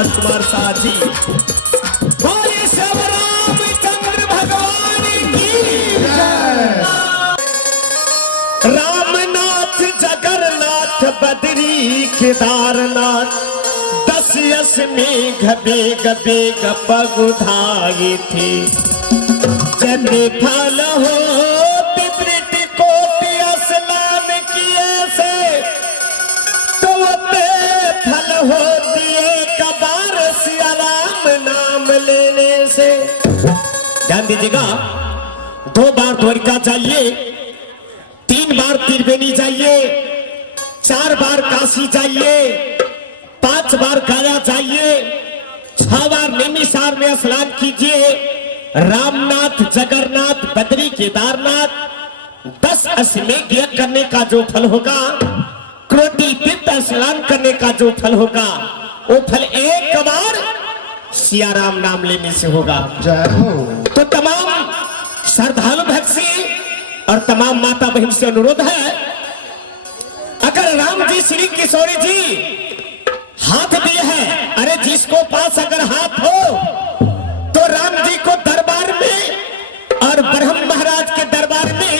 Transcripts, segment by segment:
राजकुमार शाह जी। बोले सब रामचंद्र भगवान की रामनाथ जगन्नाथ बद्री केदारनाथ 10 यस मेघ बेग बेग पगुधाई थी। जब फल हो विपरीत कोटि स्नान किए से तो फल हो दिए कबार सिया राम नाम लेने से। ध्यान दीजिएगा, 2 बार द्वारिका जाइए, 3 बार त्रिवेणी जाइए, 4 बार काशी जाइए, 5 बार गया जाइए, 6 बार नैमिषारण्य में स्नान कीजिए। रामनाथ जगन्नाथ बद्री केदारनाथ 10 अश्वमेध यज्ञ करने का जो फल होगा, कोटि तीर्थ स्नान करने का जो फल होगा, वो फल एक बार सिया राम नाम लेने से होगा। जय हो। तो तमाम श्रद्धालु भक्त से और तमाम माता बहन से अनुरोध है, अगर राम जी श्री किशोरी जी हाथ दिए हैं, अरे जिसको पास अगर हाथ हो तो राम जी को दरबार में और ब्रह्म महाराज के दरबार में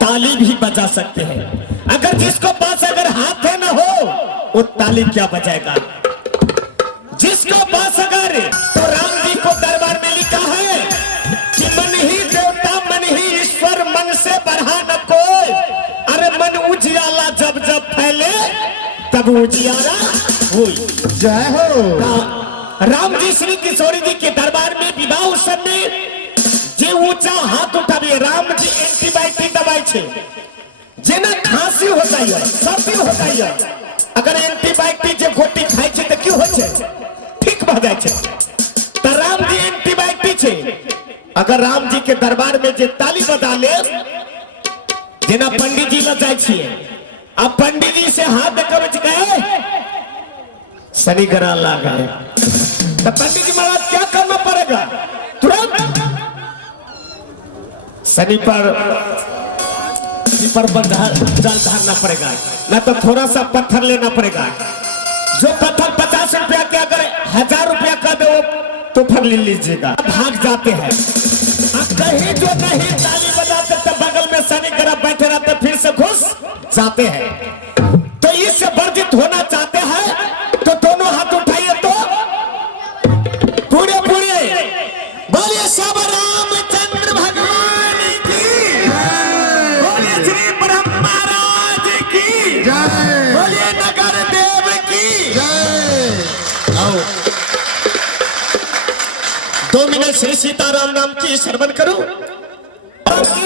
ताली भी बजा सकते हैं। अगर जिसको पास अगर हाथ है ना हो, वो ताली क्या बजाएगा? जिसको पास अगर, तो राम जी को दरबार में लिखा है कि मन ही देवता मन ही ईश्वर मन से बढ़ा न कोई। अरे मन उजियाला जब जब फैले तब उजियारा हुई। जय हो। राम जी श्री किशोरी जी के दरबार में विवाह उत्सव में जे ऊंचा हाथ उठावे, राम जी एंटीबायोटिक दवाई छे, जेना खांसी हो जाइए, सर्दी हो जाइए, अगर एंटीबायोटिक जे गोटी खाई छे तो क्यों हो छे? ठीक भ जाय छे। त राम जी एंटीबायोटिक छे। अगर राम जी के दरबार में जे ताली बजा ले, जेना पंडित जी ल जाय छिए, अब पंडित जी से हाथ देकर कहे शनि ग्रह लाग है, तो पंडित जी महाराज क्या करना पड़ेगा? तुरंत शनि पर जल ढालना पड़ेगा, ना तो थोड़ा सा पत्थर लेना पड़ेगा। जो पत्थर 50 रुपया के अगर 1000 रुपया का दे, तो फिर ले लीजिएगा। भाग जाते हैं, कहीं जो नहीं ताली बजाते तो बगल में शनि ग्रह बैठे रहते, फिर से घुस जाते हैं। तो इससे वर्जित होना चाहते हैं तो दोनों हाथ उठाइए, तो पूरे पूरे बोलिए सब रामचंद्र भगवान की, बोलिए श्री ब्रह्म महाराज की, बोलिए नगर देव की। आओ 2 मिनट श्री सीताराम नाम की श्रवण करो।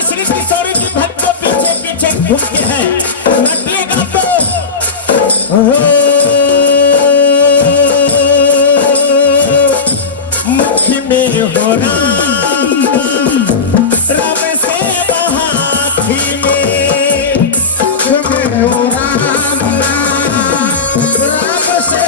श्री किशोरी जी भक्त को पीछे पीछे घूमते हैं, हटिएगा तो मुख में हो राम, राम से बहाती में, मुख में हो राम, राम से